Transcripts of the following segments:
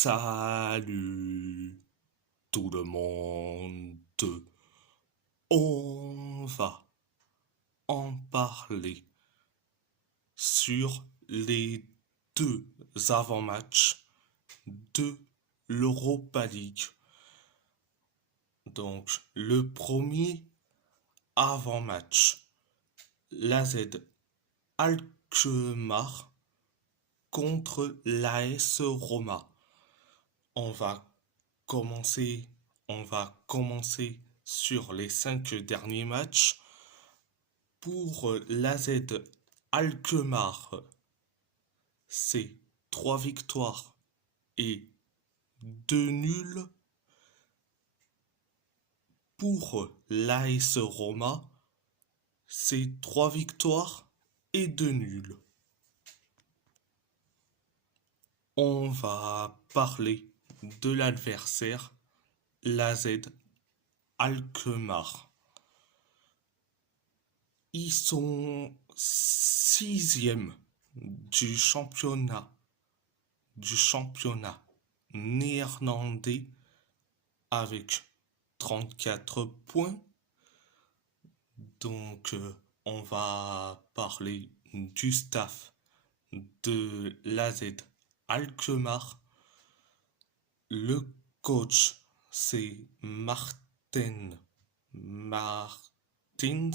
Salut tout le monde. On va en parler sur les deux avant-matchs de l'Europa League. Donc, le premier avant-match, l'AZ Alkmaar contre l'AS Roma. On va commencer, on va commencer sur les 5 derniers matchs. Pour l'AZ Alkmaar, c'est 3 victoires et 2 nuls. Pour l'AS Roma, c'est 3 victoires et 2 nuls. On va parler de l'adversaire, l'AZ Alkmaar. Ils sont 6e du championnat néerlandais avec 34 points. Donc on va parler du staff de l'AZ Alkmaar. Le coach, c'est Marten Martins.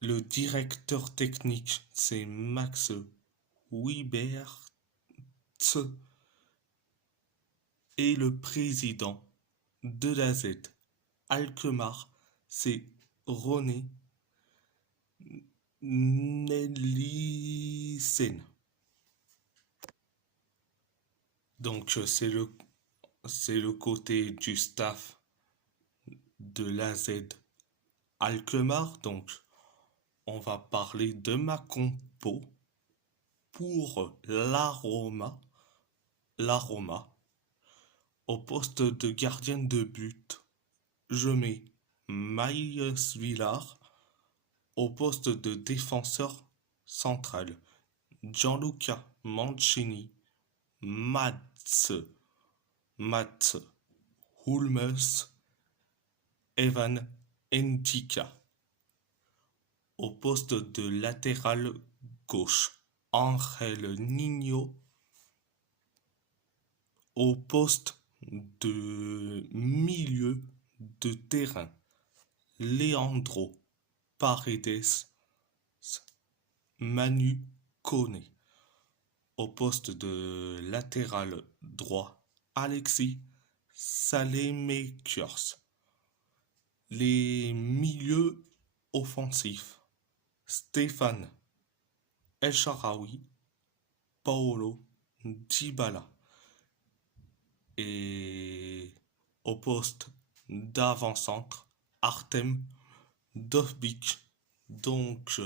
Le directeur technique, c'est Max Wibert. Et le président de l'AZ Alkmaar, c'est René Nelissen. Donc c'est le côté du staff de l'AZ Alkmaar. Donc on va parler de ma compo pour la Roma. Au poste de gardien de but, je mets Maïs Villar. Au poste de défenseur central, Gianluca Mancini, Mats Hulmes, Evan Ndika. Au poste de latéral gauche, Angel Nino. Au poste de milieu de terrain, Leandro Paredes, Manu Kone. Au poste de latéral droit, Alexis Saelemaekers. Les milieux offensifs, Stéphane El Shaarawy, Paolo Dybala. Et au poste d'avant-centre, Artem Dovbyk. Donc,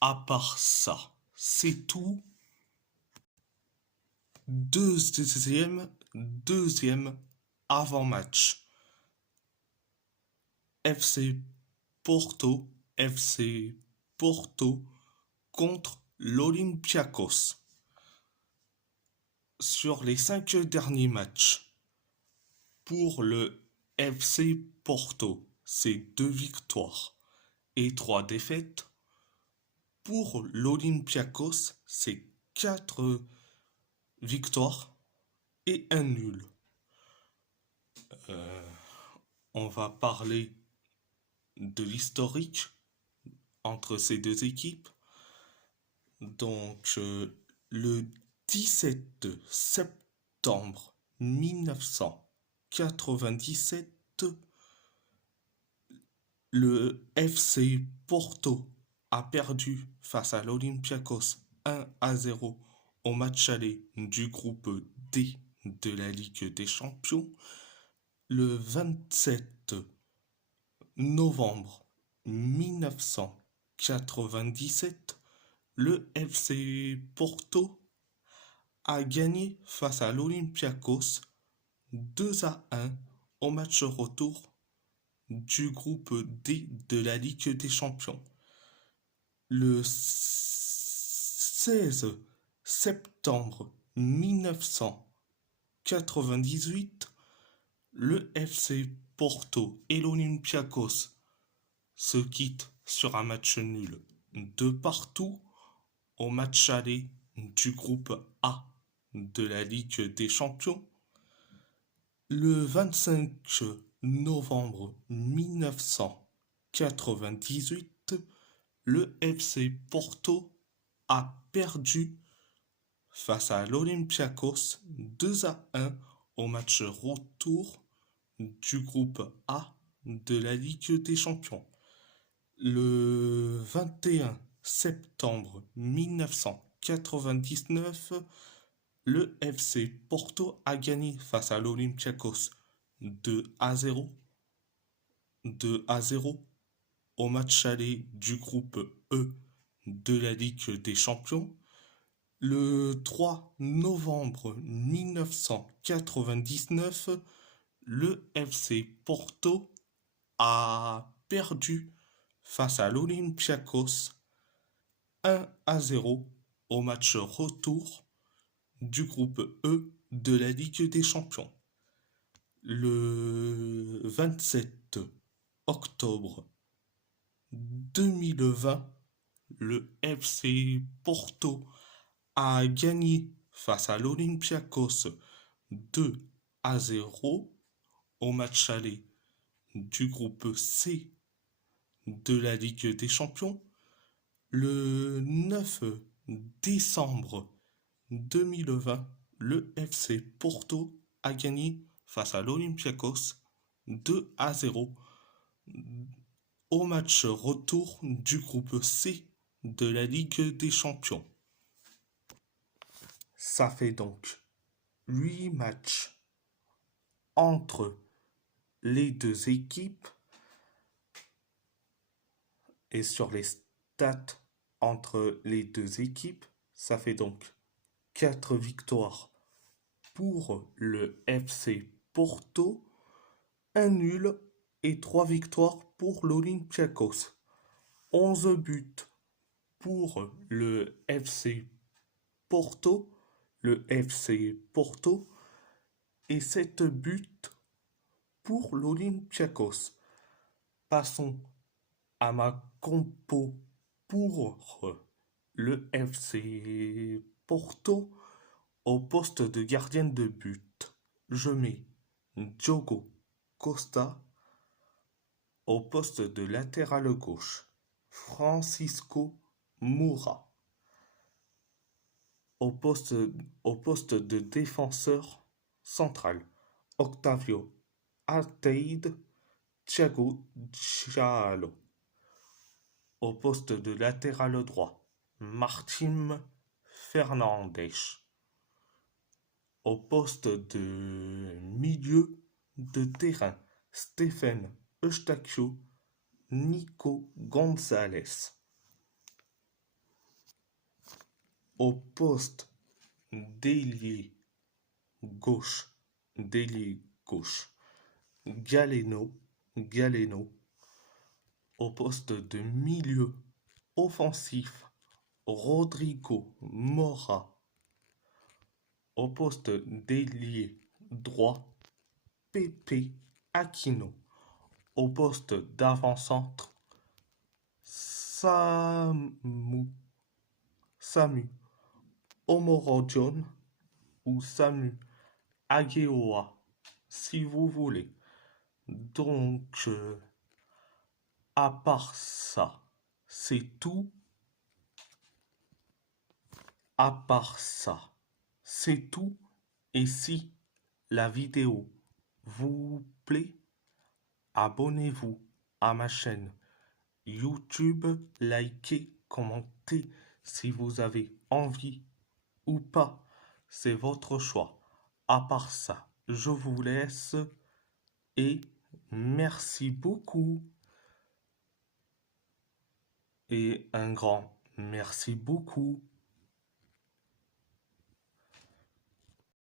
à part ça, c'est tout. Deuxième avant-match. FC Porto contre l'Olympiakos. Sur les 5 derniers matchs, pour le FC Porto, c'est 2 victoires et 3 défaites. Pour l'Olympiakos, c'est 4 victoires et 1 nul. On va parler de l'historique entre ces deux équipes. Donc, le 17 septembre 1997, le FC Porto a perdu face à l'Olympiakos 1-0 au match aller du groupe D de la Ligue des Champions. Le 27 novembre 1997, le FC Porto a gagné face à l'Olympiakos 2-1 au match retour du groupe D de la Ligue des Champions. Le 16 septembre 1998, le FC Porto et l'Olympiakos se quittent sur un match nul de partout au match aller du groupe A de la Ligue des Champions. Le 25 novembre 1998, le FC Porto a perdu face à l'Olympiakos 2-1 au match retour du groupe A de la Ligue des Champions. Le 21 septembre 1999, le FC Porto a gagné face à l'Olympiakos 2-0 au match aller du groupe E de la Ligue des Champions. Le 3 novembre 1999, le FC Porto a perdu face à l'Olympiakos 1-0 au match retour du groupe E de la Ligue des Champions. Le 27 octobre 2020, le FC Porto a gagné face à l'Olympiakos 2-0 au match aller du groupe C de la Ligue des Champions. Le 9 décembre 2020, le FC Porto a gagné face à l'Olympiakos 2-0 au match retour du groupe C de la Ligue des Champions. Ça fait donc 8 matchs entre les deux équipes et sur les stats entre les deux équipes, ça fait donc 4 victoires pour le FC Porto, un nul et 3 victoires pour l'Olympiakos. 11 buts pour le FC Porto, et 7 buts pour l'Olympiakos. Passons à ma compo pour le FC Porto. Au poste de gardien de but, je mets Diogo Costa. Au poste de latéral gauche, Francisco Moura. Au poste de défenseur central, Octavio Alteide, Thiago Giallo. Au poste de latéral droit, Martim Fernandes. Au poste de milieu de terrain, Stephen Eustachio, Nico Gonzalez. Au poste d'ailier gauche, Galeno. Au poste de milieu offensif, Rodrigo Mora. Au poste d'ailier droit, Pepe Aquino. Au poste d'avant-centre, Samu Omorodion ou Samu Ageoa, si vous voulez. Donc, à part ça, c'est tout. À part ça, c'est tout. Et si la vidéo vous plaît, abonnez-vous à ma chaîne YouTube, likez, commentez si vous avez envie ou pas. C'est votre choix. À part ça, je vous laisse et merci beaucoup. Et un grand merci beaucoup.